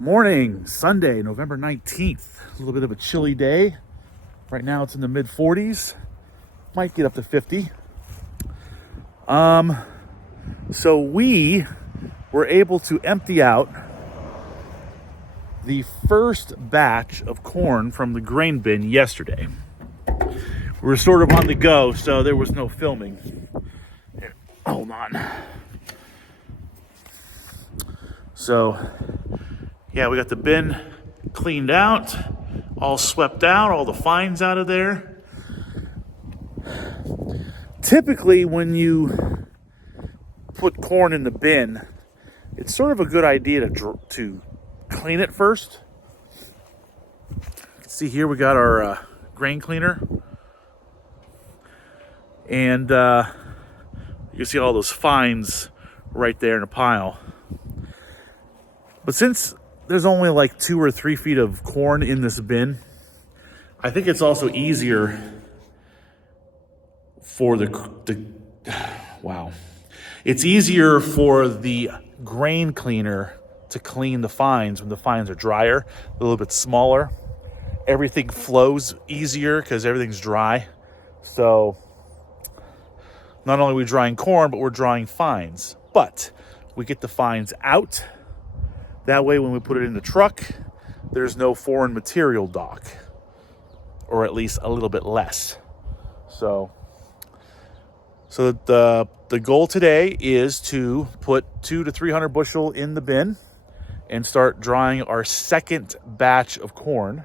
Morning, Sunday, November 19th. A little bit of a chilly day. Right now it's in the mid 40s. Might get up to 50. So we were able to empty out the first batch of corn from the grain bin yesterday. We were sort of on the go, so there was no filming. Here, hold on. So, yeah, we got the bin cleaned out, all swept out, all the fines out of there. Typically, when you put corn in the bin, it's sort of a good idea to clean it first. See here, we got our grain cleaner. And you can see all those fines right there in a pile. But since there's only like 2 or 3 feet of corn in this bin, I think it's also easier for it's easier for the grain cleaner to clean the fines when the fines are drier, a little bit smaller. Everything flows easier because everything's dry. So not only are we drying corn, but we're drying fines. But we get the fines out. That way, when we put it in the truck, there's no foreign material dock, or at least a little bit less. So the goal today is to put 200 to 300 bushel in the bin and start drying our second batch of corn.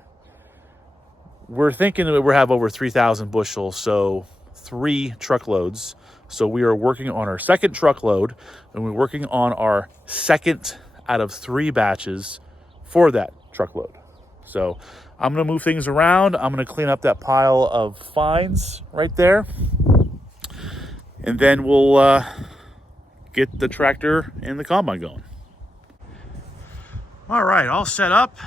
We're thinking that we'll have over 3,000 bushels, so 3 truckloads. So we are working on our second truckload, and we're working on our second out of 3 batches for that truckload. So I'm going to move things around. I'm going to clean up that pile of fines right there. And then we'll get the tractor and the combine going. All right, all set up.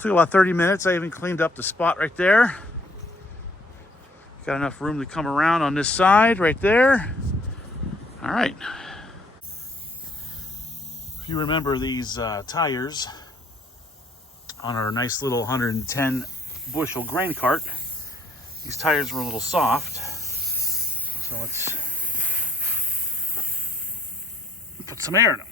Took about 30 minutes. I even cleaned up the spot right there. Got enough room to come around on this side right there. All right. If you remember these tires on our nice little 110 bushel grain cart, these tires were a little soft. So let's put some air in them.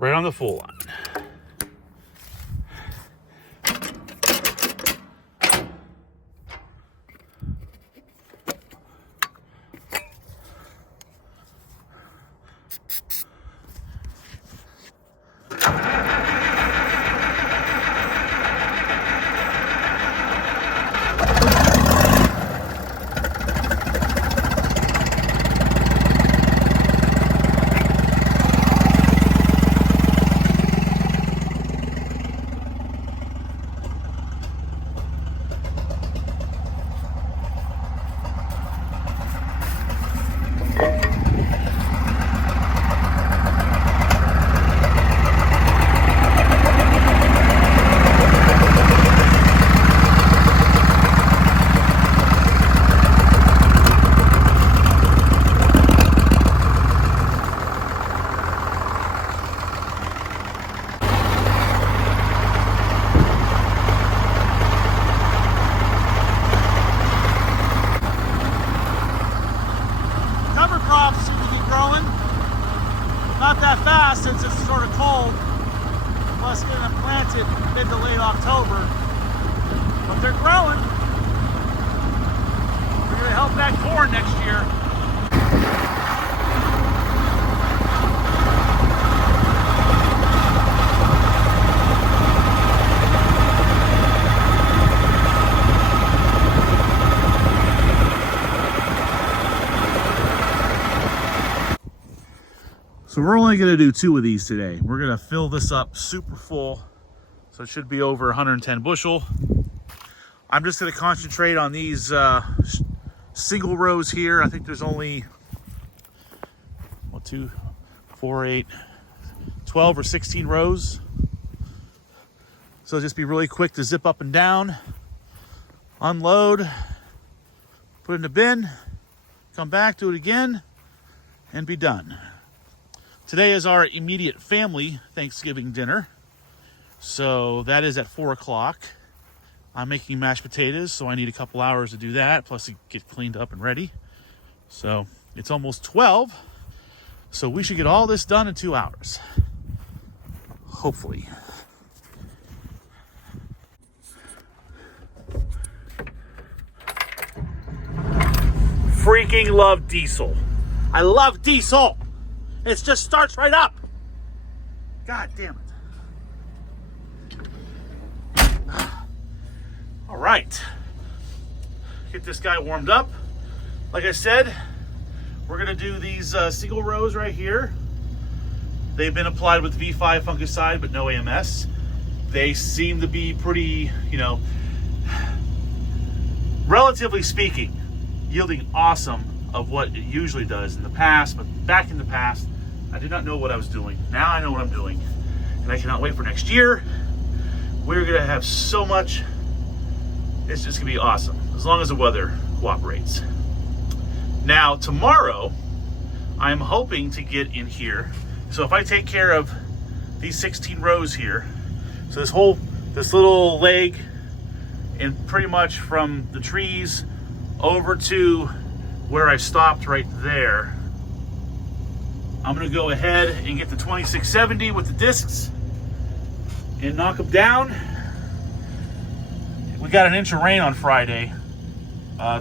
Right on the full line. Not that fast since it's sort of cold, plus getting them planted mid to late October, but they're growing. We're going to help that corn next year. So we're only going to do 2 of these today. We're going to fill this up super full. So it should be over 110 bushel. I'm just going to concentrate on these single rows here. I think there's only 1, 2, 4, 8, 12 or 16 rows. So it'll just be really quick to zip up and down, unload, put it in the bin, come back, do it again, and be done. Today is our immediate family Thanksgiving dinner. So that is at 4 o'clock. I'm making mashed potatoes, so I need a couple hours to do that, plus to get cleaned up and ready. So it's almost 12, so we should get all this done in 2 hours. Hopefully. Freaking love diesel. I love diesel. It just starts right up. God damn it. All right. Get this guy warmed up. Like I said, we're gonna do these single rows right here. They've been applied with V5 fungicide, but no AMS. They seem to be pretty, relatively speaking, yielding awesome of what it usually does in the past. But back in the past, I did not know what I was doing. Now I know what I'm doing, and I cannot wait for next year. We're gonna have so much. It's just gonna be awesome, as long as the weather cooperates. Now tomorrow, I'm hoping to get in here. So if I take care of these 16 rows here, so this little leg, and pretty much from the trees over to where I stopped right there, I'm gonna go ahead and get the 2670 with the discs and knock them down. We got an inch of rain on Friday,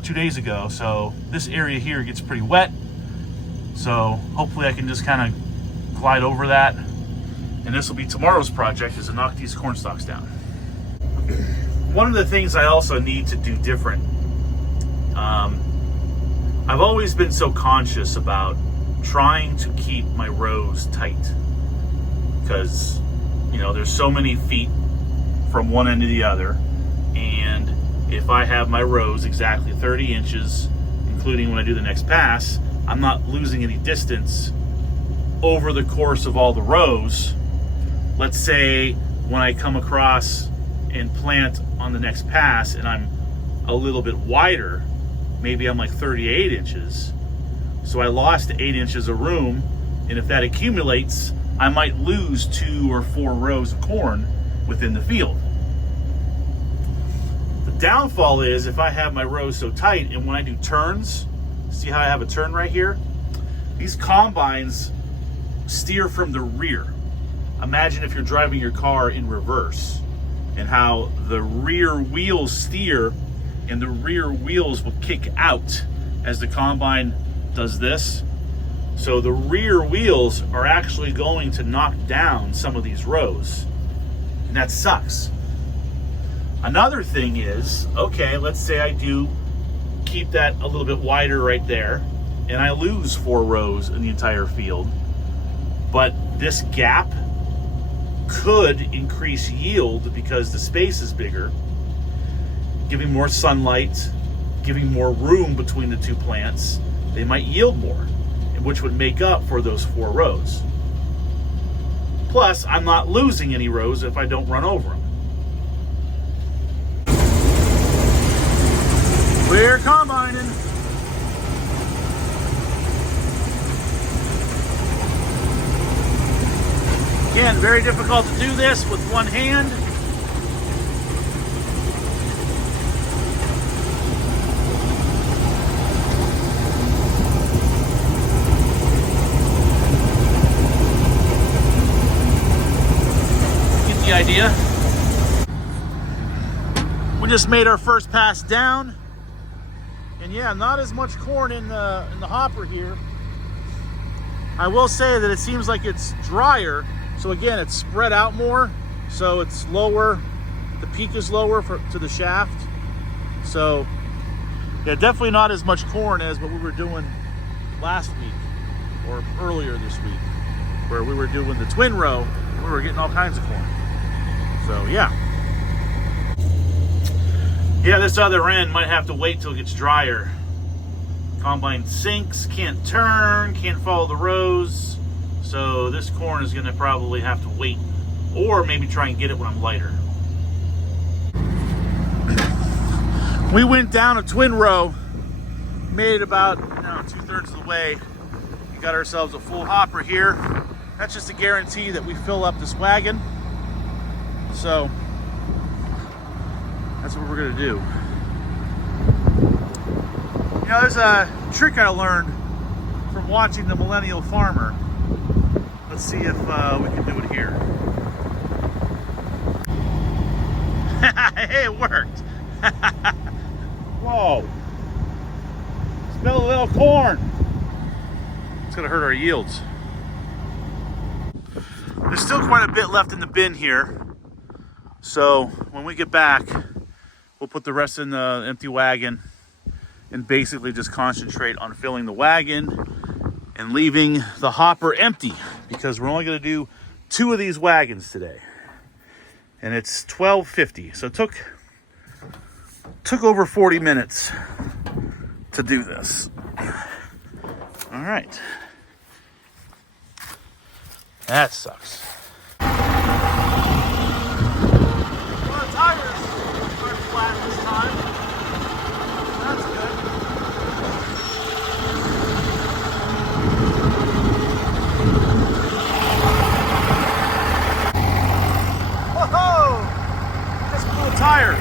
2 days ago, so this area here gets pretty wet. So hopefully I can just kind of glide over that. And this will be tomorrow's project, is to knock these corn stalks down. One of the things I also need to do different, I've always been so conscious about trying to keep my rows tight, because there's so many feet from one end to the other, and if I have my rows exactly 30 inches, including when I do the next pass, I'm not losing any distance over the course of all the rows. Let's say when I come across and plant on the next pass and I'm a little bit wider, maybe I'm like 38 inches. So I lost 8 inches of room, and if that accumulates, I might lose 2 or 4 rows of corn within the field. The downfall is if I have my rows so tight, and when I do turns, see how I have a turn right here? These combines steer from the rear. Imagine if you're driving your car in reverse, and how the rear wheels steer, and the rear wheels will kick out as the combine does this. So the rear wheels are actually going to knock down some of these rows, and that sucks. Another thing is, okay, let's say I do keep that a little bit wider right there, and I lose 4 rows in the entire field, but this gap could increase yield because the space is bigger, giving more sunlight, giving more room between the 2 plants. They might yield more, which would make up for those 4 rows. Plus, I'm not losing any rows if I don't run over them. We're combining. Again, very difficult to do this with one hand. Get the idea. We just made our first pass down. And yeah, not as much corn in the hopper here. I will say that it seems like it's drier. So again, it's spread out more. So it's lower, the peak is lower to the shaft. So yeah, definitely not as much corn as what we were doing last week or earlier this week. where we were doing the twin row, we were getting all kinds of corn. So yeah. Yeah, this other end might have to wait till it gets drier. Combine sinks, can't turn, can't follow the rows. So this corn is gonna probably have to wait, or maybe try and get it when I'm lighter. We went down a twin row, made it about 2/3 of the way. We got ourselves a full hopper here. That's just a guarantee that we fill up this wagon. So that's what we're gonna do. You know, there's a trick I learned from watching the Millennial Farmer. Let's see if we can do it here. Hey, it worked. Whoa. Smell a little corn. It's gonna hurt our yields. There's still quite a bit left in the bin here. So when we get back, we'll put the rest in the empty wagon and basically just concentrate on filling the wagon and leaving the hopper empty, because we're only gonna do 2 of these wagons today. And it's 12:50, so it took over 40 minutes to do this. All right. That sucks. Well, the tires aren't flat this time. That's good. Whoa! Just blew a tire.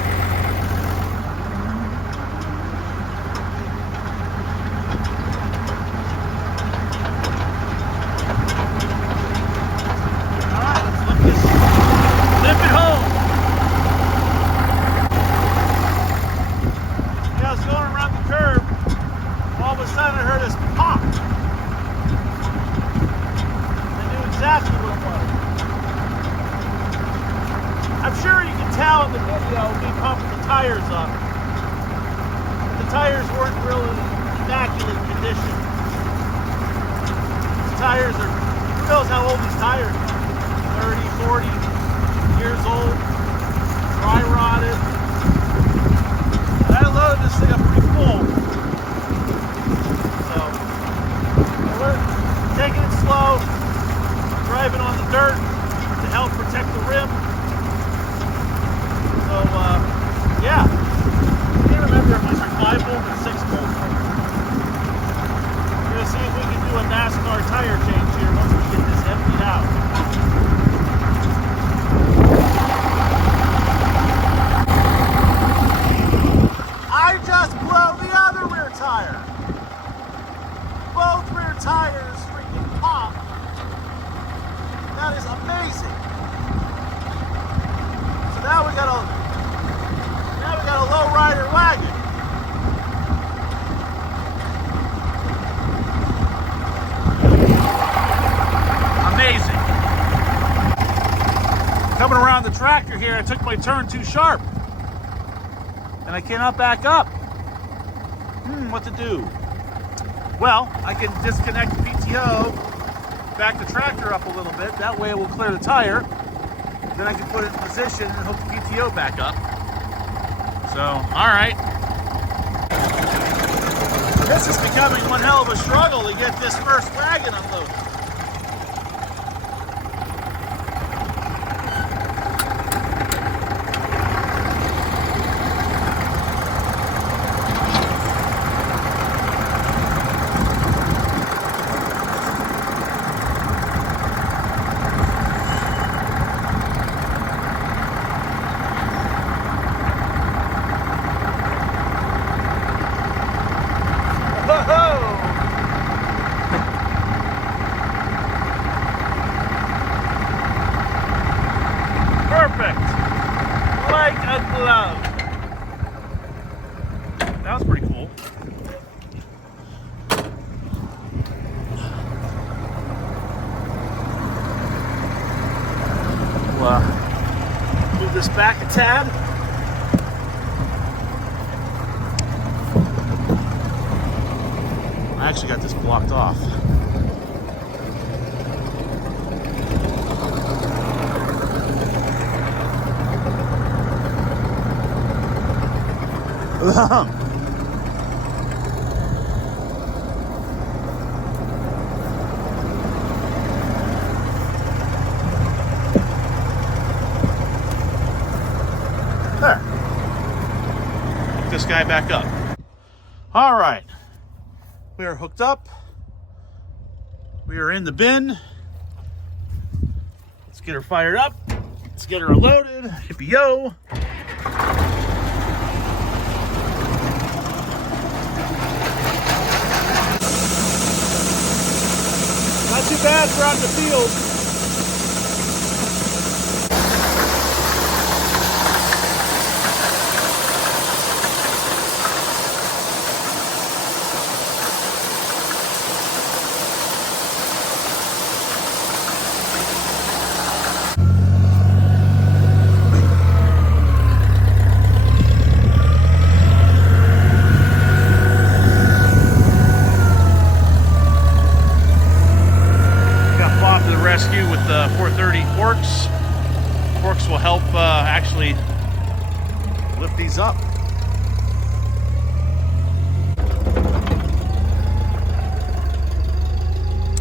Coming around the tractor here, I took my turn too sharp and I cannot back up. What to do? Well, I can disconnect the PTO, back the tractor up a little bit. That way it will clear the tire. Then I can put it in position and hook the PTO back up. So, all right. This is becoming one hell of a struggle to get this first wagon unloaded. That was pretty cool. We'll move this back a tad. I actually got this blocked off. There. Hook this guy back up. All right. We are hooked up. We are in the bin. Let's get her fired up. Let's get her loaded. Hippie-yo. Not too bad for out in the field. Rescue with the 430 forks. Forks will help actually lift these up.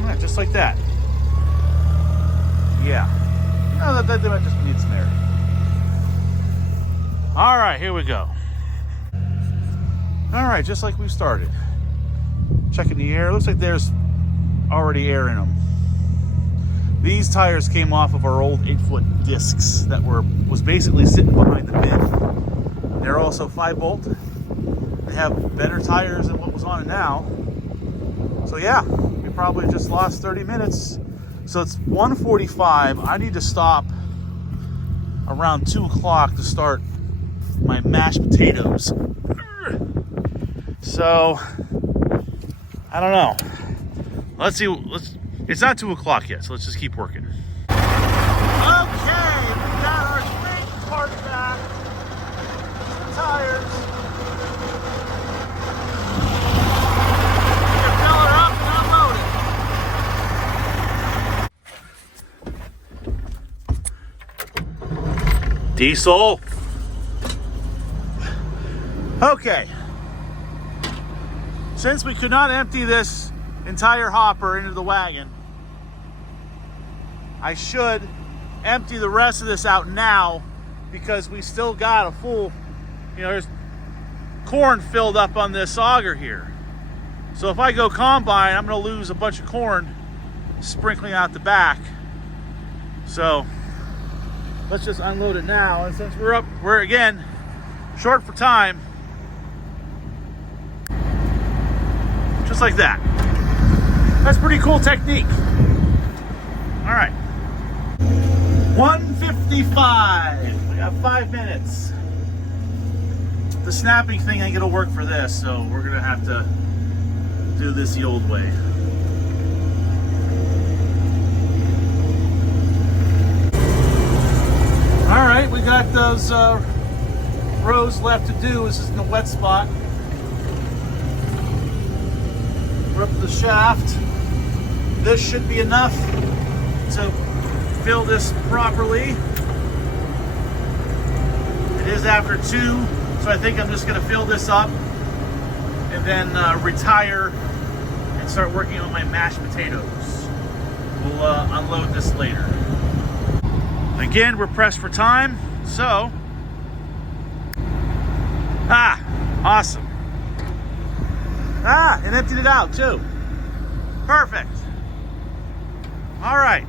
Yeah, just like that. Yeah. No, that just needs some air. All right, here we go. All right, just like we started. Checking the air. Looks like there's already air in them. These tires came off of our old 8-foot discs that was basically sitting behind the bin. They're also 5-bolt. They have better tires than what was on it now. So yeah, we probably just lost 30 minutes. So it's 1:45. I need to stop around 2 o'clock to start my mashed potatoes. So I don't know. Let's see. It's not 2 o'clock yet, so let's just keep working. Okay, we got our spring part back. The tires. We can fill it up and unload it. Diesel. Okay. Since we could not empty this entire hopper into the wagon, I should empty the rest of this out now, because we still got a full, there's corn filled up on this auger here. So if I go combine, I'm going to lose a bunch of corn sprinkling out the back. So let's just unload it now. And since we're again short for time, just like that. That's pretty cool technique. All right. 1:55. We got 5 minutes. The snapping thing ain't gonna work for this, so we're gonna have to do this the old way. All right, we got those rows left to do. This is in the wet spot. We're up to the shaft. This should be enough to fill this properly. It is after 2, so I think I'm just going to fill this up and then retire and start working on my mashed potatoes. We'll unload this later. Again, we're pressed for time, so awesome. It emptied it out too. Perfect. All right.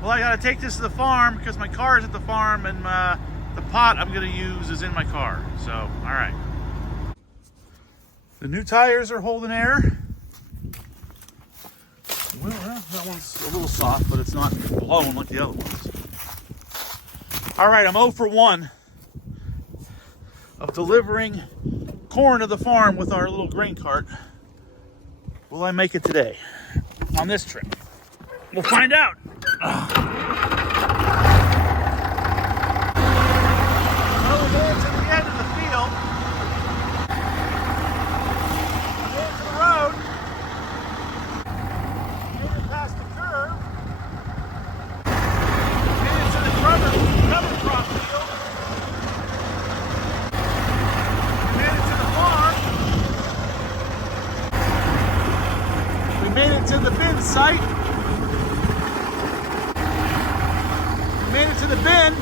Well, I gotta take this to the farm because my car is at the farm, and the pot I'm gonna use is in my car. So, all right. The new tires are holding air. Well, that one's a little soft, but it's not blowing like the other ones. All right, I'm 0 for 1 of delivering corn to the farm with our little grain cart. Will I make it today on this trip? We'll find out. Well, we're going to the end of the field. We're into the road. Made it past the curve. Made it to the cover crop field. We made it it to the bin site. We made it to the bin.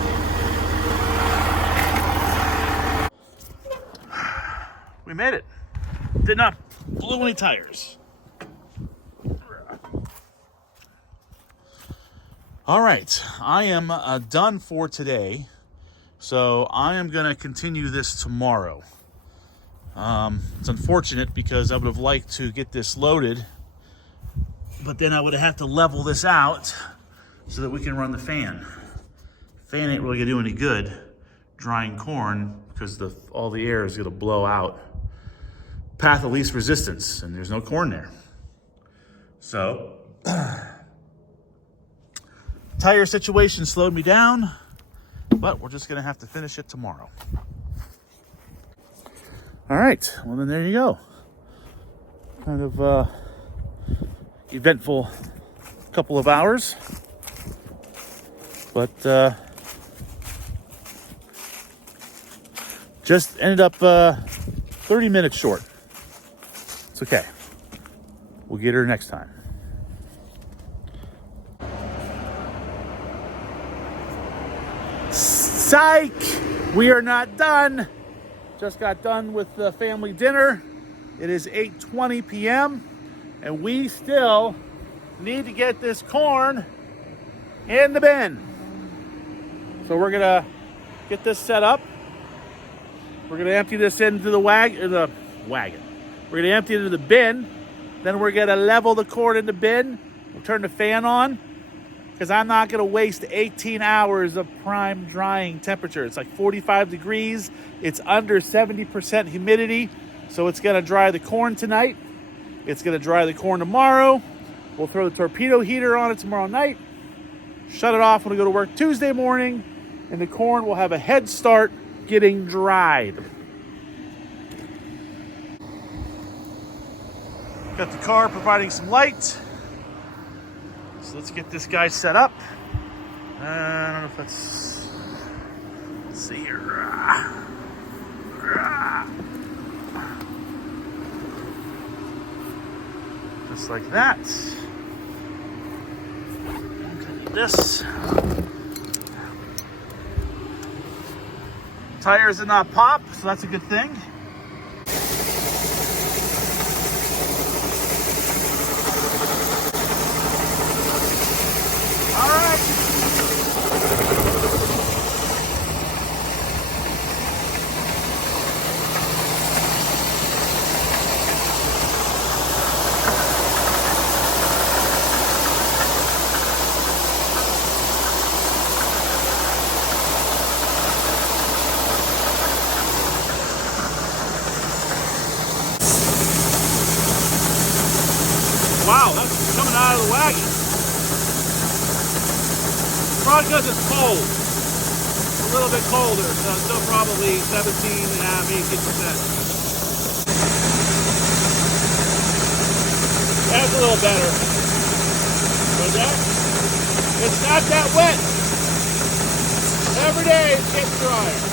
We made it. Did not blow any tires. All right, I am done for today. So I am gonna continue this tomorrow. It's unfortunate because I would have liked to get this loaded, but then I would have to level this out so that we can run the fan. Fan ain't really gonna do any good drying corn because all the air is gonna blow out. Path of least resistance, and there's no corn there. So, tire situation slowed me down, but we're just gonna have to finish it tomorrow. All right, well then there you go. Kind of eventful couple of hours, but just ended up 30 minutes short. It's okay. We'll get her next time. Psych! We are not done. Just got done with the family dinner. It is 8:20 p.m. and we still need to get this corn in the bin. So we're gonna get this set up. We're gonna empty this into the wagon. We're gonna empty it into the bin. Then we're gonna level the corn in the bin. We'll turn the fan on because I'm not gonna waste 18 hours of prime drying temperature. It's like 45 degrees. It's under 70% humidity. So it's gonna dry the corn tonight. It's gonna dry the corn tomorrow. We'll throw the torpedo heater on it tomorrow night. Shut it off when we go to work Tuesday morning. And the corn will have a head start getting dried. Got the car providing some light. So let's get this guy set up. I don't know if that's... Let's see here. Just like that. This. Tires did not pop, so that's a good thing. All right. Wow, that's coming out of the wagon. Probably because it's cold. It's a little bit colder, so it's still probably 17.5, 18%. That's a little better. But it's not that wet. Every day it gets drier.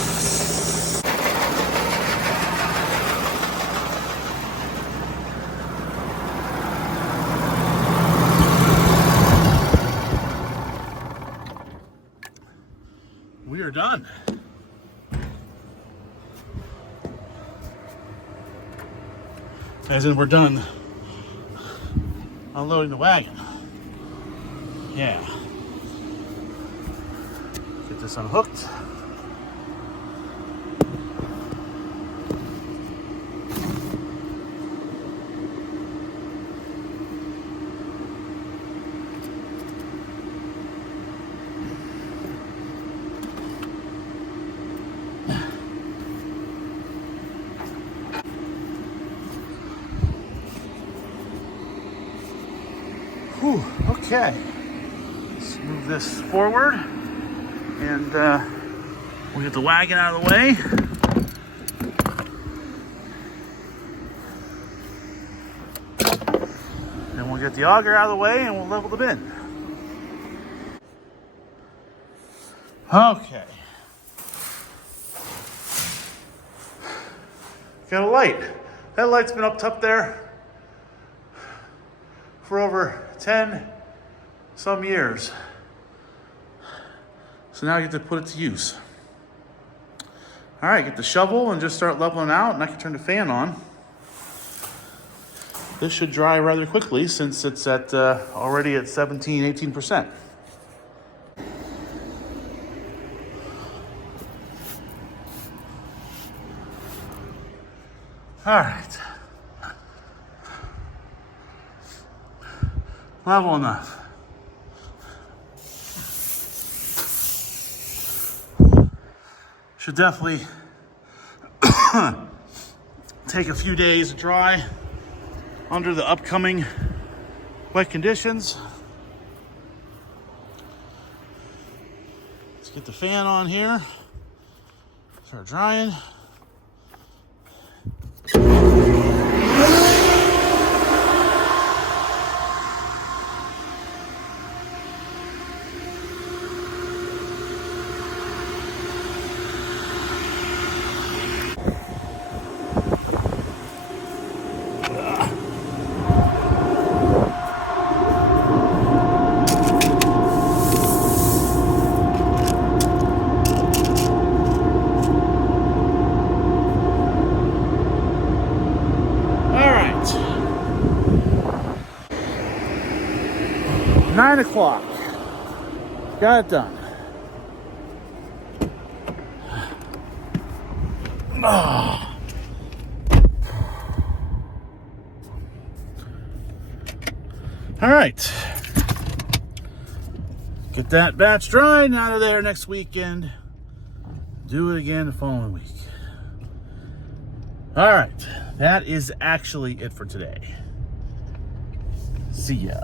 We are done. As in, we're done unloading the wagon. Yeah. Get this unhooked. Whew, okay, let's move this forward and we'll get the wagon out of the way. Then we'll get the auger out of the way and we'll level the bin. Okay. Got a light. That light's been up there for over 10 some years. So now I get to put it to use. All right, get the shovel and just start leveling out, and I can turn the fan on. This should dry rather quickly since it's at already at 17-18%. All right. Level enough. Should definitely take a few days to dry under the upcoming wet conditions. Let's get the fan on here. Start drying. All right. 9 o'clock. Got it done. All right. Get that batch dried out of there next weekend. Do it again the following week. All right. That is actually it for today. See ya.